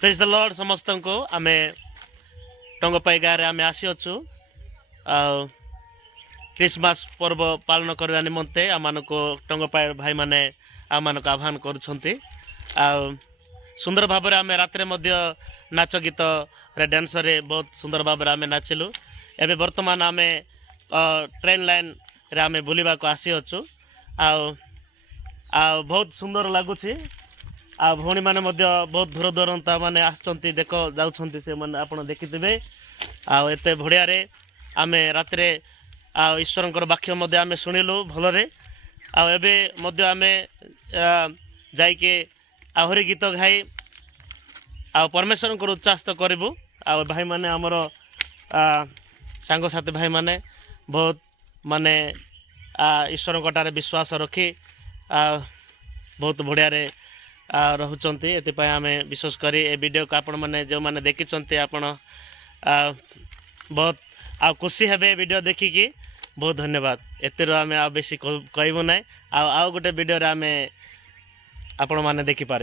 Praise the Lord समस्त को आम टंगपाई गाँव में आसी अच्छु क्रिसमस पर्व पालन करने निमंते आम टंगपाई भाई मैंने आम आह्वान करुँच सुंदर भाव आम रात नाच गीत डांस रे बहुत सुंदर भाव आम नाचिलु एवं बर्तमान आम ट्रेन लाइन रे आम बुलवा को आसी अच्छु बहुत सुंदर लगुच भौणी मैंने बहुत दूर दूरंता मैंने आसचंती देख जाउछंती से मैंने आपण देखिथिबे एते बढ़िया रे आमे रात्रे ईश्वरंकर वाक्य मध्य आमे शुणिलु भलरे आबे मध्य आमे जाइके आहरी गीत गाई परमेश्वर को उच्चास्त करूँ भाई माने आमर सांग साथी भाई माने बहुत माने ईश्वर कटारे विश्वास रखी बहुत बढ़िया रे रहुचंती एतिपाई आमे विशेष करी ए वीडियो को आपण माने जो माने देखिचंती आपण बहुत खुशी हेबे वीडियो देखिकी बहुत धन्यवाद एतिर आमे बेसी कहबो नै आ गोटे वीडियो रे आमे आपण माने देखि पारे।